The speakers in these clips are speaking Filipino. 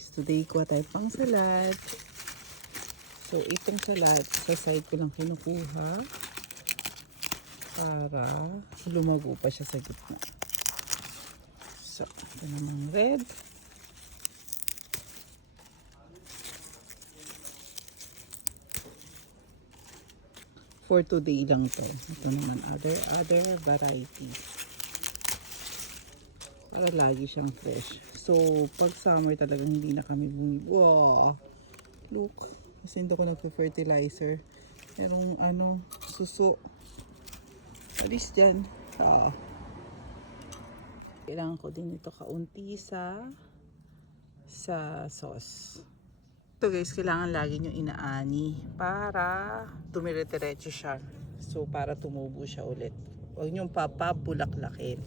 guys, today kuha tayo pang salad. So itong salad, sa side ko lang kinukuha para lumago pa siya sa gitna. So ito namang red. For today lang to. Ito naman other variety. Para lagi siyang fresh. So, pag summer talagang hindi na kami wow! Look, kasi hindi ako nagpe-fertilizer. Merong suso. Alis dyan. Kailangan ko din ito kaunti sa sauce. Ito guys, kailangan lagi nyo inaani para dumire-diretso siya. So, para tumubo siya ulit. Huwag nyo papabulaklakin.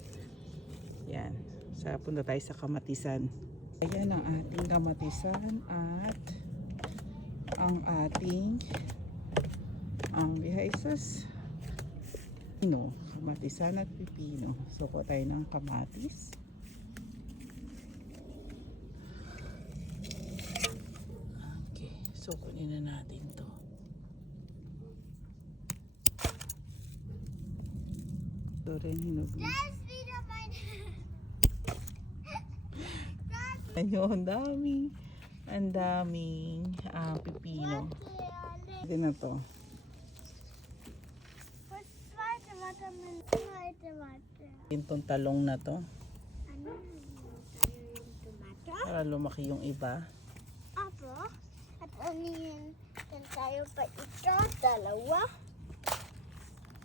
Yan. So, punta tayo sa kamatisan. Ayan ang ating kamatisan at ang ating bihaisas. Kamatisan at pipino. So, kuha tayo ng kamatis. Okay. So, kunin na natin to. Ito rin hinugin. Ayun, ang daming pipino. Ito na to. Itong talong na to. Para lumaki yung iba. Apo, at anihin tayo pa ito, dalawa.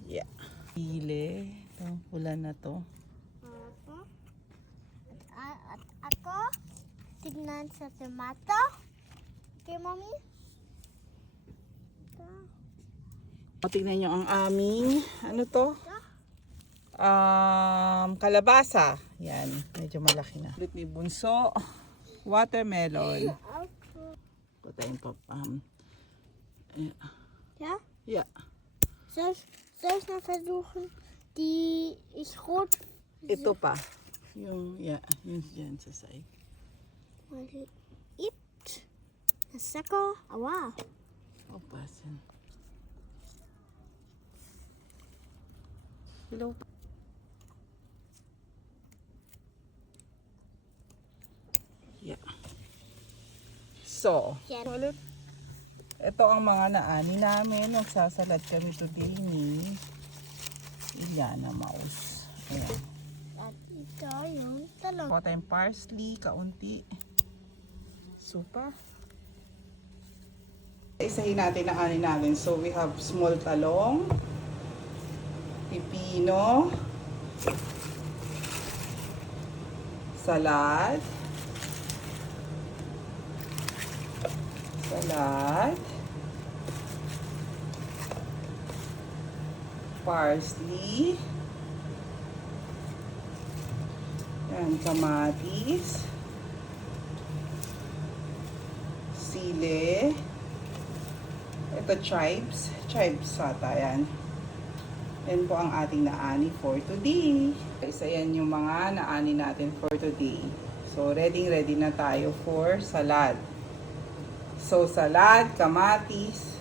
Yeah. Pili. Itong pula na to. Apo. At ako, tignan sa tomato. Okay, mommy? Tingnan nyo ang aming, kalabasa. Yan, medyo malaki na. Ulit ni Bunso, watermelon. Ito tayong Ja? Yeah. Soll ich noch versuchen, die ist rot? Ito pa. Yung dyan sa side. It. Nasako. Awa. Pasin. Hello. Yeah. So, ulit. Ito ang mga naani namin. Nagsasalad kami today ni Iliana Mouse. Ayan. At ito yung talong. Kuha tayong parsley, kaunti. Supa. Isahin natin ang ani natin. So, we have small talong, pipino, salad, parsley, yan, kamatis, sili, ito chives ata yan. Yan po ang ating naani for today. Isa yan yung mga naani natin for today. So, ready na tayo for salad. So, salad, kamatis,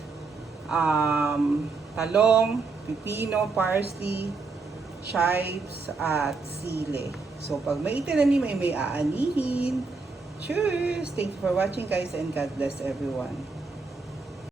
talong, pipino, parsley, chives, at sili. So, pag may itinanim may aanihin. Cheers! Thank you for watching guys and God bless everyone.